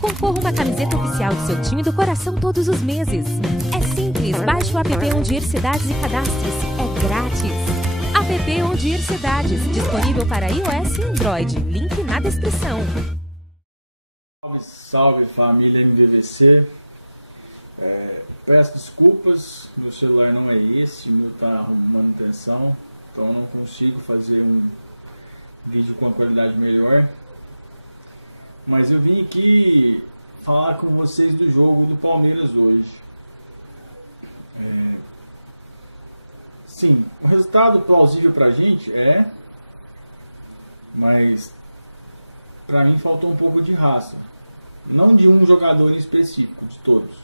Concorra uma camiseta oficial do seu time do coração todos os meses. É simples, baixe o app Onde Ir Cidades e cadastre-se. É grátis. App Onde Ir Cidades, disponível para iOS e Android. Link na descrição. Salve, salve família MVVC. Peço desculpas, meu celular não é esse, o meu tá arrumando manutenção, então eu não consigo fazer um vídeo com a qualidade melhor. Mas eu vim aqui falar com vocês do jogo do Palmeiras hoje. Sim, o resultado plausível pra gente mas pra mim faltou um pouco de raça. Não de um jogador em específico, de todos.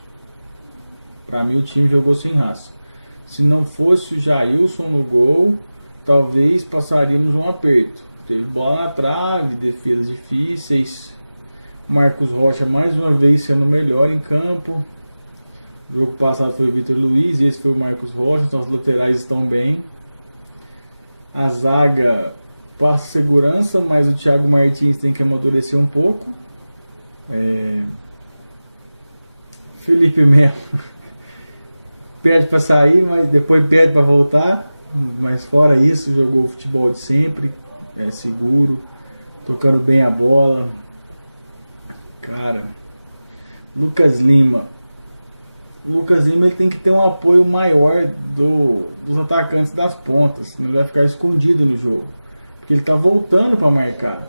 Pra mim o time jogou sem raça. Se não fosse o Jailson no gol, talvez passaríamos um aperto. Teve bola na trave, defesas difíceis. Marcos Rocha mais uma vez sendo melhor em campo. O jogo passado foi o Vitor Luiz e esse foi o Marcos Rocha, então os laterais estão bem. A zaga passa segurança, mas o Thiago Martins tem que amadurecer um pouco. Felipe Melo perde para sair, mas depois perde para voltar. Mas fora isso, jogou o futebol de sempre, seguro, tocando bem a bola. Cara, Lucas Lima ele tem que ter um apoio maior dos atacantes das pontas, senão ele vai ficar escondido no jogo, porque ele tá voltando para marcar.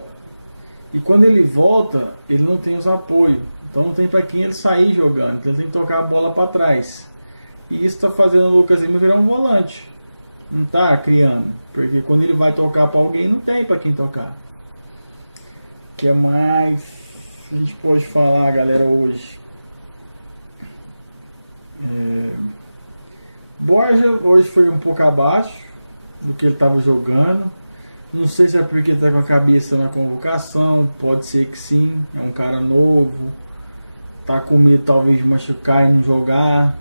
E quando ele volta, ele não tem os apoios, então não tem para quem ele sair jogando, então ele tem que tocar a bola para trás. E isso tá fazendo o Lucas Lima virar um volante, não tá criando, porque quando ele vai tocar para alguém, não tem para quem tocar. Que é mais a gente pode falar, galera, hoje. Borja hoje foi um pouco abaixo do que ele estava jogando. Não sei se é porque está com a cabeça na convocação, pode ser que sim. É um cara novo, tá com medo talvez de machucar e não jogar.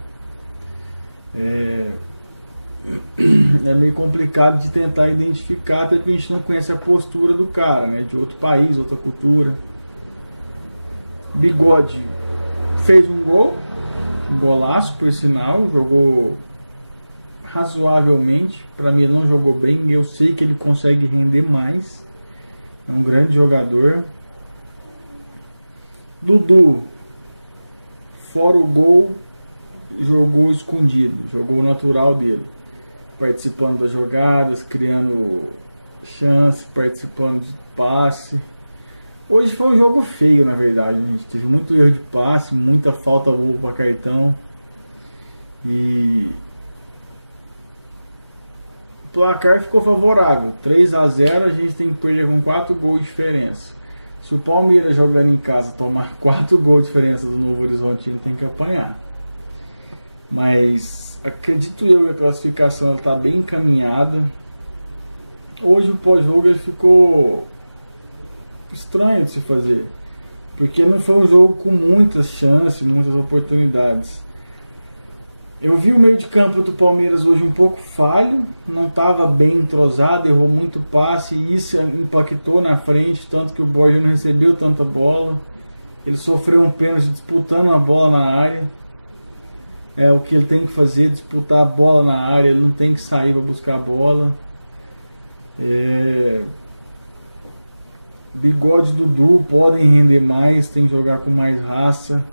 É meio complicado de tentar identificar, até porque a gente não conhece a postura do cara, né? De outro país, outra cultura. Bigode fez um gol, um golaço por sinal, jogou razoavelmente. Para mim ele não jogou bem, eu sei que ele consegue render mais, é um grande jogador. Dudu, fora o gol, jogou escondido, jogou o natural dele, participando das jogadas, criando chance, participando de passe. Hoje foi um jogo feio, na verdade, a gente teve muito erro de passe, muita falta boa para cartão. E o placar ficou favorável, 3-0, a gente tem que perder com 4 gols de diferença. Se o Palmeiras jogando em casa tomar 4 gols de diferença do Novo Horizontino, tem que apanhar. Mas acredito eu que a classificação está bem encaminhada. Hoje o pós-jogo ele ficou estranho de se fazer, porque não foi um jogo com muitas chances, muitas oportunidades. Eu vi o meio de campo do Palmeiras hoje um pouco falho, não estava bem entrosado, errou muito passe e isso impactou na frente, tanto que o Borja não recebeu tanta bola. Ele sofreu um pênalti disputando a bola na área. É o que ele tem que fazer, disputar a bola na área, ele não tem que sair para buscar a bola. Bigode e Dudu podem render mais, tem que jogar com mais raça,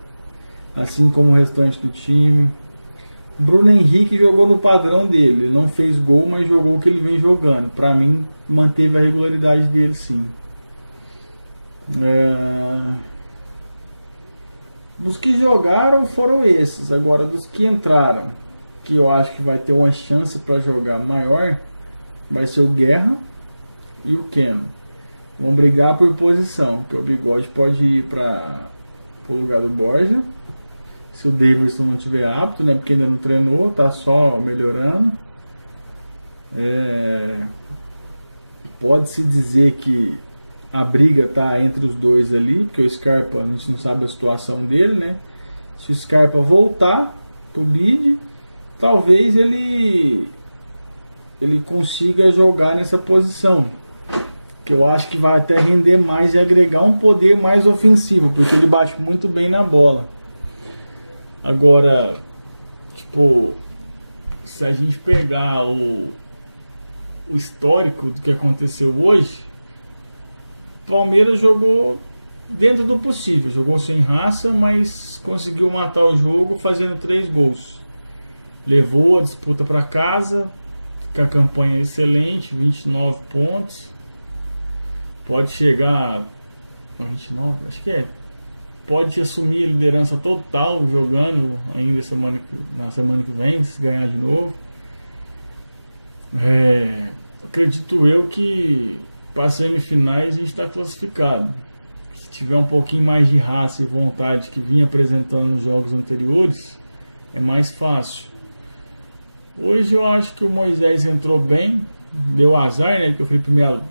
assim como o restante do time. Bruno Henrique jogou no padrão dele, ele não fez gol, mas jogou o que ele vem jogando. Para mim, manteve a regularidade dele, sim. Dos que jogaram foram esses. Agora, dos que entraram, que eu acho que vai ter uma chance para jogar maior, vai ser o Guerra e o Keno. Vão brigar por posição, porque o Bigode pode ir para o lugar do Borja, se o Davidson não tiver apto, né? Porque ainda não treinou, tá só melhorando. Pode-se dizer que a briga tá entre os dois ali, porque o Scarpa, a gente não sabe a situação dele, né? Se o Scarpa voltar pro bid, talvez ele consiga jogar nessa posição. que eu acho que vai até render mais e agregar um poder mais ofensivo, porque ele bate muito bem na bola. Agora, tipo, se a gente pegar o histórico do que aconteceu hoje, o Palmeiras jogou dentro do possível, jogou sem raça, mas conseguiu matar o jogo fazendo 3 gols. Levou a disputa para casa, com a campanha excelente, 29 pontos. Pode chegar a 29, acho que é. Pode assumir a liderança total jogando ainda na semana que vem, se ganhar de novo. Acredito eu que para as semifinais a gente está classificado. Se tiver um pouquinho mais de raça e vontade que vinha apresentando nos jogos anteriores, é mais fácil. Hoje eu acho que o Moisés entrou bem, deu azar, né? Que o Felipe Melo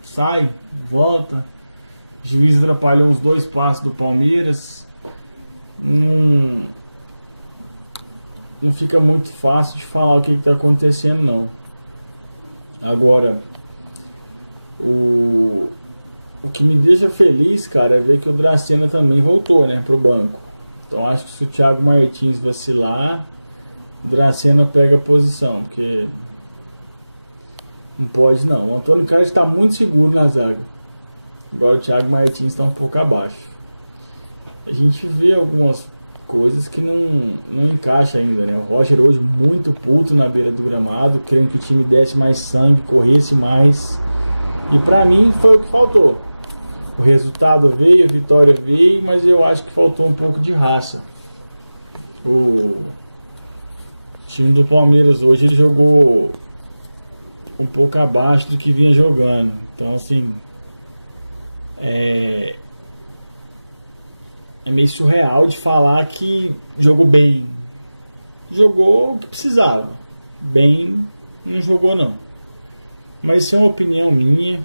sai, volta. O juiz atrapalhou uns 2 passos do Palmeiras. Não fica muito fácil de falar o que está acontecendo, não. Agora, o que me deixa feliz, cara, é ver que o Dracena também voltou, né, pro banco. Então acho que se o Thiago Martins vacilar, o Dracena pega a posição, porque não pode não. O Antônio Carlos está muito seguro na zaga. Agora o Thiago Martins está um pouco abaixo. A gente vê algumas coisas que não encaixa ainda, né? O Roger hoje muito puto na beira do gramado, querendo que o time desse mais sangue, corresse mais. E pra mim foi o que faltou. O resultado veio, a vitória veio, mas eu acho que faltou um pouco de raça. O time do Palmeiras hoje ele jogou um pouco abaixo do que vinha jogando. Então assim, é meio surreal de falar que jogou bem. Jogou o que precisava. Bem, não jogou não. Mas isso é uma opinião minha.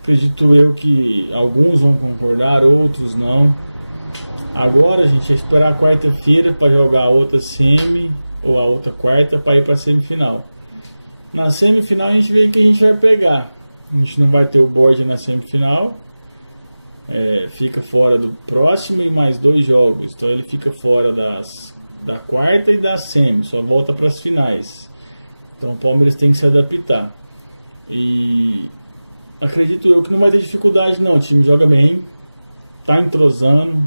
Acredito eu que alguns vão concordar, outros não. Agora, gente, é esperar a quarta-feira para jogar a outra semi ou a outra quarta para ir para a semifinal. Na semifinal a gente vê que a gente vai pegar. A gente não vai ter o Borja na semifinal. Fica fora do próximo e mais 2 jogos. Então ele fica fora da quarta e da semi. Só volta para as finais. Então o Palmeiras tem que se adaptar. E acredito eu que não vai ter dificuldade não. O time joga bem, tá entrosando.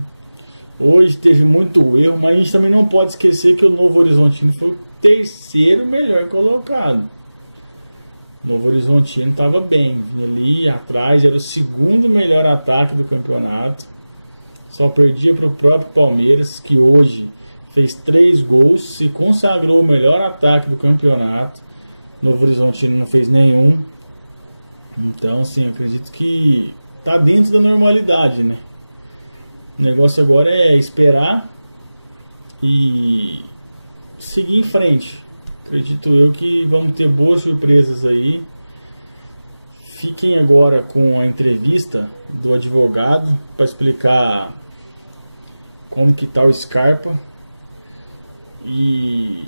Hoje teve muito erro, mas a gente também não pode esquecer que o Novo Horizontino foi o 3º melhor colocado. O Novo Horizontino estava bem, vinha ali atrás, era o 2º melhor ataque do campeonato. Só perdia para o próprio Palmeiras, que hoje fez 3 gols, se consagrou o melhor ataque do campeonato. Novo Horizontino não fez nenhum. Então, assim, acredito que tá dentro da normalidade, né? O negócio agora é esperar e seguir em frente. Acredito eu que vamos ter boas surpresas aí. Fiquem agora com a entrevista do advogado para explicar como que tá o Scarpa. E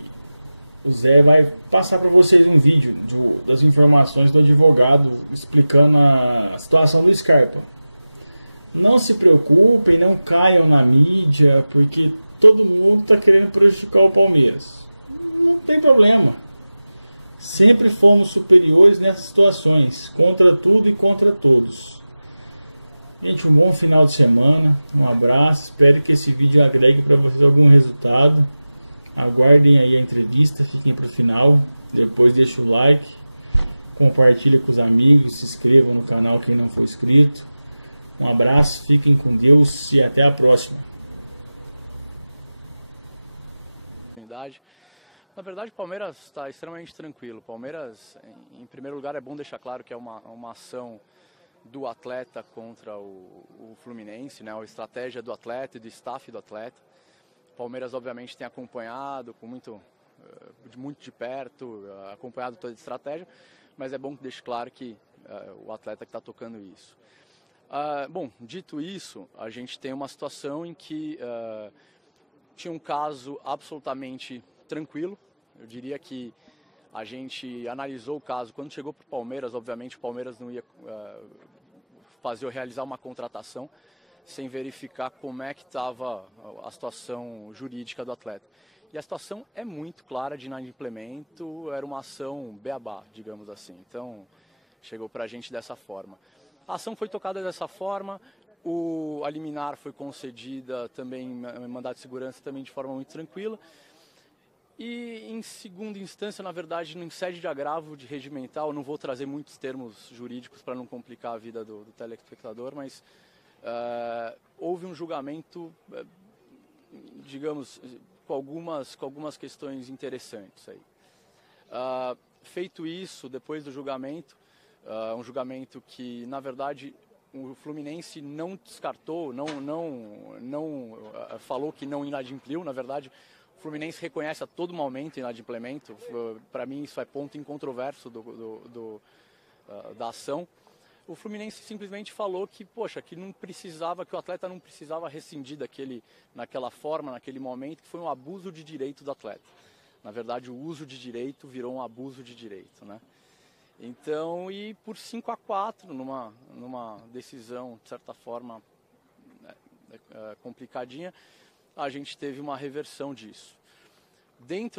o Zé vai passar para vocês um vídeo das informações do advogado explicando a situação do Scarpa. Não se preocupem, não caiam na mídia, porque todo mundo está querendo prejudicar o Palmeiras. Não tem problema. Sempre fomos superiores nessas situações, contra tudo e contra todos. Gente, um bom final de semana, um abraço, espero que esse vídeo agregue para vocês algum resultado. Aguardem aí a entrevista, fiquem para o final, depois deixa o like, compartilha com os amigos, se inscrevam no canal quem não for inscrito. Um abraço, fiquem com Deus e até a próxima. Na verdade, o Palmeiras está extremamente tranquilo. O Palmeiras, em primeiro lugar, é bom deixar claro que é uma ação do atleta contra o Fluminense, né? A estratégia do atleta e do staff do atleta. O Palmeiras, obviamente, tem acompanhado muito de perto, acompanhado toda a estratégia, mas é bom que deixe claro que o atleta que está tocando isso. Bom, dito isso, a gente tem uma situação em que tinha um caso absolutamente tranquilo. Eu diria que A gente analisou o caso. Quando chegou para o Palmeiras, obviamente o Palmeiras não ia realizar uma contratação sem verificar como é que estava a situação jurídica do atleta. E a situação é muito clara de inadimplemento, era uma ação beabá, digamos assim. Então, chegou para a gente dessa forma. A ação foi tocada dessa forma, a liminar foi concedida também, mandado de segurança também de forma muito tranquila. E em segunda instância, na verdade, em sede de agravo de regimental, não vou trazer muitos termos jurídicos para não complicar a vida do telespectador, mas houve um julgamento, digamos, com algumas questões interessantes aí. Feito isso, depois do julgamento, um julgamento que, na verdade, o Fluminense não descartou, não falou que não inadimpliu. Na verdade, o Fluminense reconhece a todo momento inadimplemento. Para mim, isso é ponto incontroverso da ação. O Fluminense simplesmente falou que, poxa, que o atleta não precisava rescindir naquela forma, naquele momento, que foi um abuso de direito do atleta. Na verdade, o uso de direito virou um abuso de direito, né? Então, e por 5-4, numa decisão, de certa forma, complicadinha, a gente teve uma reversão disso.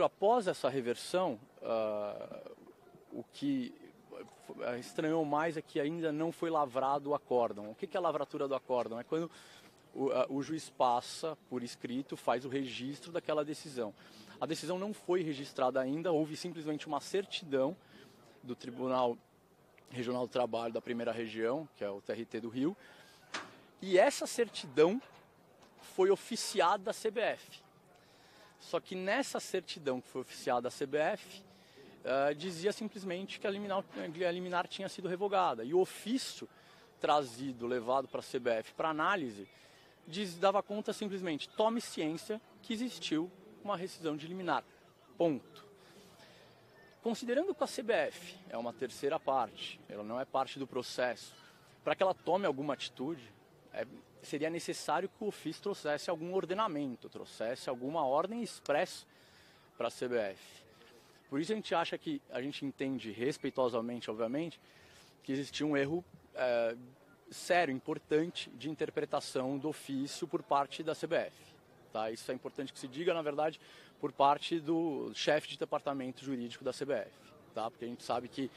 Após essa reversão, o que estranhou mais é que ainda não foi lavrado o acórdão. O que é a lavratura do acórdão? É quando o juiz passa por escrito, faz o registro daquela decisão. A decisão não foi registrada ainda, houve simplesmente uma certidão do Tribunal Regional do Trabalho da Primeira Região, que é o TRT do Rio, e essa certidão foi oficiada à CBF. Só que nessa certidão que foi oficiada à CBF, dizia simplesmente que a liminar tinha sido revogada. E o ofício levado para a CBF para análise, dava conta simplesmente, tome ciência que existiu uma rescisão de liminar. Ponto. Considerando que a CBF é uma terceira parte, ela não é parte do processo, para que ela tome alguma atitude, seria necessário que o ofício trouxesse algum ordenamento, trouxesse alguma ordem expressa para a CBF. Por isso a gente entende respeitosamente, obviamente, que existia um erro sério, importante, de interpretação do ofício por parte da CBF. Tá? Isso é importante que se diga, na verdade, por parte do chefe de departamento jurídico da CBF. Tá? Porque a gente sabe que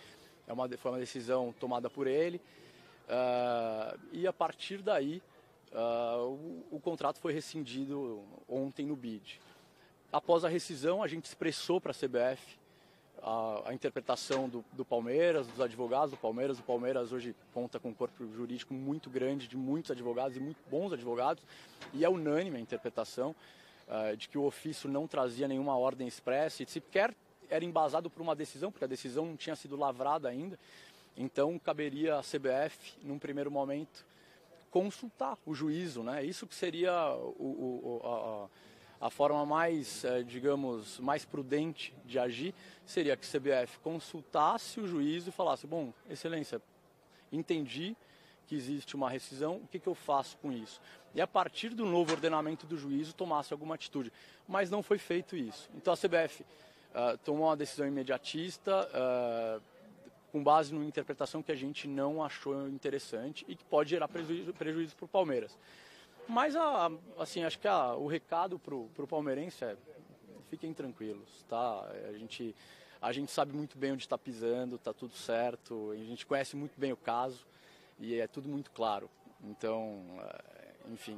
foi uma decisão tomada por ele, e a partir daí o contrato foi rescindido ontem no BID. Após a rescisão, a gente expressou para a CBF a interpretação do Palmeiras, dos advogados do Palmeiras. O Palmeiras hoje conta com um corpo jurídico muito grande, de muitos advogados e muito bons advogados, e é unânime a interpretação de que o ofício não trazia nenhuma ordem expressa e sequer era embasado por uma decisão, porque a decisão não tinha sido lavrada ainda. Então, caberia à CBF, num primeiro momento, consultar o juízo, né? Isso que seria a forma mais, digamos, mais prudente de agir, seria que a CBF consultasse o juízo e falasse, bom, excelência, entendi que existe uma rescisão, o que eu faço com isso? E a partir do novo ordenamento do juízo tomasse alguma atitude. Mas não foi feito isso. Então a CBF tomou uma decisão imediatista, com base numa interpretação que a gente não achou interessante e que pode gerar prejuízo para o Palmeiras. Mas, assim, acho que o recado para o palmeirense é: fiquem tranquilos, tá? A gente sabe muito bem onde está pisando, está tudo certo, a gente conhece muito bem o caso e é tudo muito claro. Então, enfim,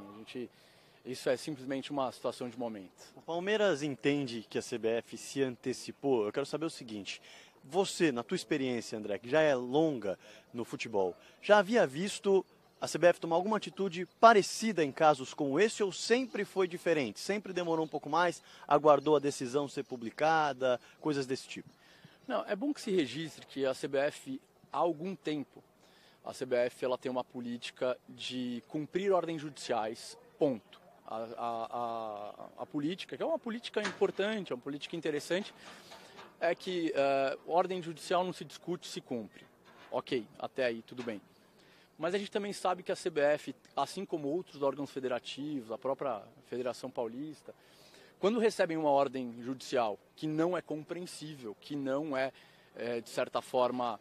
isso é simplesmente uma situação de momento. O Palmeiras entende que a CBF se antecipou. Eu quero saber o seguinte: você, na tua experiência, André, que já é longa no futebol, já havia visto a CBF tomar alguma atitude parecida em casos como esse, ou sempre foi diferente? Sempre demorou um pouco mais, aguardou a decisão ser publicada, coisas desse tipo? Não, é bom que se registre que a CBF, há algum tempo, a CBF ela tem uma política de cumprir ordens judiciais, ponto. A política, que é uma política importante, é uma política interessante, é que ordem judicial não se discute, se cumpre. Ok, até aí, tudo bem. Mas a gente também sabe que a CBF, assim como outros órgãos federativos, a própria Federação Paulista, Quando recebem uma ordem judicial que não é compreensível, que não é, de certa forma,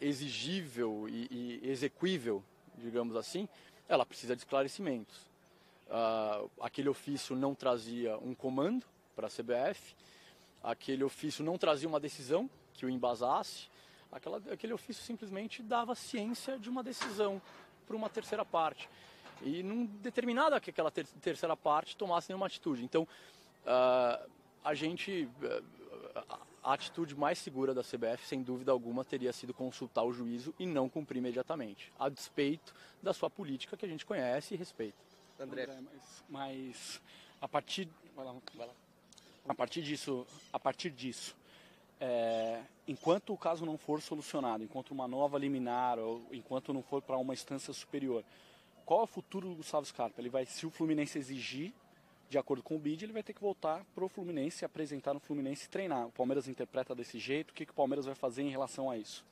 exigível e exequível, digamos assim, ela precisa de esclarecimentos. Aquele ofício não trazia um comando para a CBF, aquele ofício não trazia uma decisão que o embasasse, aquele ofício simplesmente dava ciência de uma decisão para uma terceira parte. E não determinada que aquela terceira parte tomasse nenhuma atitude. Então, a atitude mais segura da CBF, sem dúvida alguma, teria sido consultar o juízo e não cumprir imediatamente, a despeito da sua política que a gente conhece e respeita. André, mas a partir disso, enquanto o caso não for solucionado, enquanto uma nova liminar ou enquanto não for para uma instância superior, qual é o futuro do Gustavo Scarpa? Se o Fluminense exigir, de acordo com o BID, ele vai ter que voltar para o Fluminense, apresentar no Fluminense e treinar. O Palmeiras interpreta desse jeito, o que o Palmeiras vai fazer em relação a isso?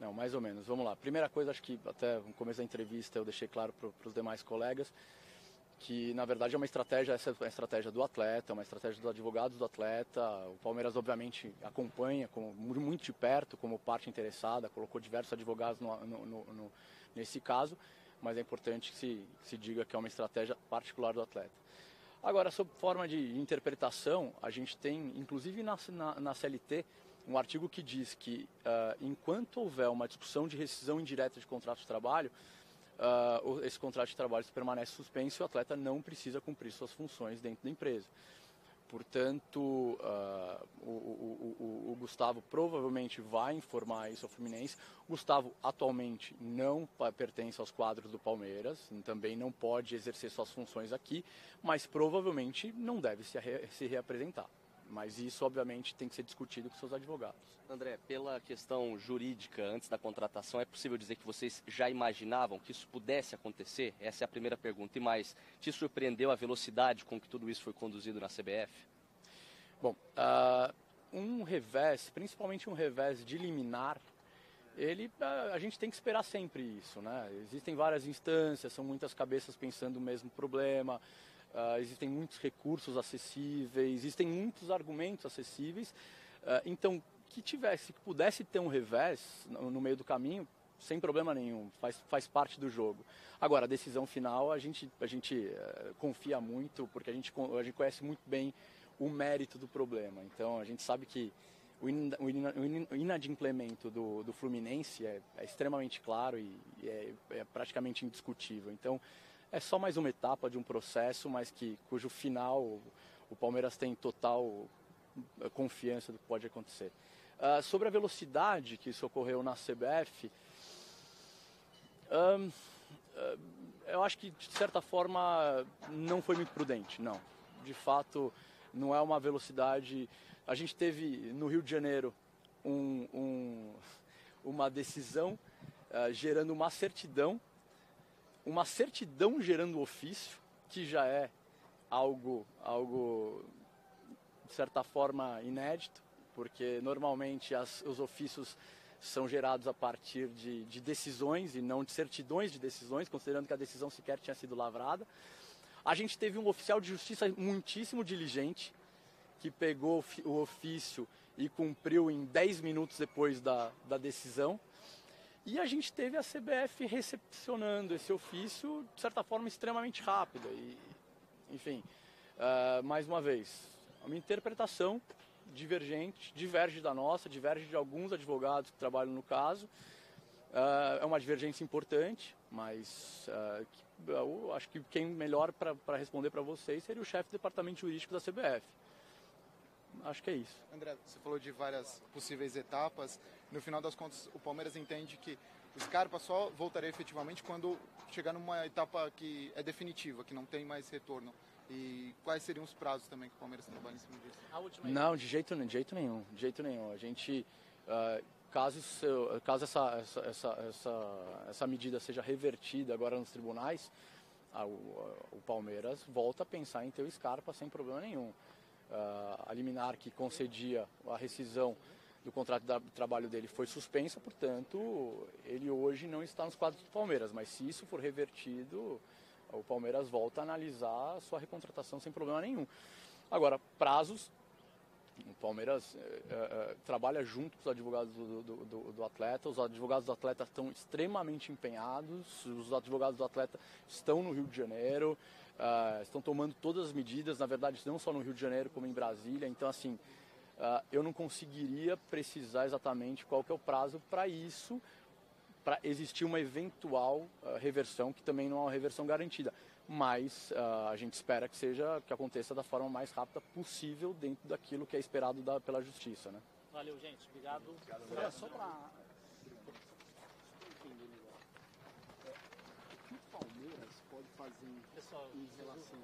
Não, mais ou menos. Vamos lá. Primeira coisa, acho que até no começo da entrevista eu deixei claro para os demais colegas que, na verdade, essa é uma estratégia do atleta, uma estratégia dos advogados do atleta. O Palmeiras, obviamente, acompanha muito de perto, como parte interessada, colocou diversos advogados nesse caso, mas é importante que se diga que é uma estratégia particular do atleta. Agora, sob forma de interpretação, a gente tem, inclusive na CLT, um artigo que diz que enquanto houver uma discussão de rescisão indireta de contrato de trabalho, esse contrato de trabalho permanece suspenso e o atleta não precisa cumprir suas funções dentro da empresa. Portanto, o Gustavo provavelmente vai informar isso ao Fluminense. O Gustavo atualmente não pertence aos quadros do Palmeiras, também não pode exercer suas funções aqui, mas provavelmente não deve se reapresentar. Mas isso, obviamente, tem que ser discutido com seus advogados. André, pela questão jurídica, antes da contratação, é possível dizer que vocês já imaginavam que isso pudesse acontecer? Essa é a primeira pergunta. E mais, te surpreendeu a velocidade com que tudo isso foi conduzido na CBF? Bom, um revés, principalmente um revés de liminar, a gente tem que esperar sempre isso, né? Existem várias instâncias, são muitas cabeças pensando o mesmo problema, existem muitos recursos acessíveis, existem muitos argumentos acessíveis, então que pudesse ter um revés no meio do caminho, sem problema nenhum, faz parte do jogo. Agora, a decisão final a gente confia muito, porque a gente conhece muito bem o mérito do problema. Então a gente sabe que o inadimplemento do Fluminense é extremamente claro e é praticamente indiscutível. Então é só mais uma etapa de um processo, mas cujo final o Palmeiras tem total confiança do que pode acontecer. Sobre a velocidade que isso ocorreu na CBF, eu acho que, de certa forma, não foi muito prudente, não. De fato, não é uma velocidade... A gente teve, no Rio de Janeiro, uma decisão gerando uma certidão gerando ofício, que já é algo de certa forma, inédito, porque normalmente os ofícios são gerados a partir de decisões e não de certidões de decisões, considerando que a decisão sequer tinha sido lavrada. A gente teve um oficial de justiça muitíssimo diligente, que pegou o ofício e cumpriu em 10 minutos depois da decisão. E a gente teve a CBF recepcionando esse ofício, de certa forma, extremamente rápida. Enfim, mais uma vez, uma interpretação diverge da nossa, diverge de alguns advogados que trabalham no caso. É uma divergência importante, mas eu acho que quem melhor para responder para vocês seria o chefe do departamento jurídico da CBF. Acho que é isso. André, você falou de várias possíveis etapas. No final das contas, o Palmeiras entende que o Scarpa só voltaria efetivamente quando chegar numa etapa que é definitiva, que não tem mais retorno. E quais seriam os prazos também que o Palmeiras trabalha em cima disso? Não, de jeito nenhum. A gente, caso essa medida seja revertida agora nos tribunais, o Palmeiras volta a pensar em ter o Scarpa sem problema nenhum. A liminar que concedia a rescisão do contrato de trabalho dele foi suspensa, portanto, ele hoje não está nos quadros do Palmeiras, mas se isso for revertido, o Palmeiras volta a analisar a sua recontratação sem problema nenhum. Agora, prazos, o Palmeiras trabalha junto com os advogados do atleta, os advogados do atleta estão extremamente empenhados, os advogados do atleta estão no Rio de Janeiro, estão tomando todas as medidas, na verdade não só no Rio de Janeiro como em Brasília, então assim, eu não conseguiria precisar exatamente qual que é o prazo para isso, para existir uma eventual reversão, que também não é uma reversão garantida. Mas a gente espera que aconteça da forma mais rápida possível dentro daquilo que é esperado pela justiça, né? Valeu, gente. Obrigado. Só para entender melhor. O que o Palmeiras pode fazer em relação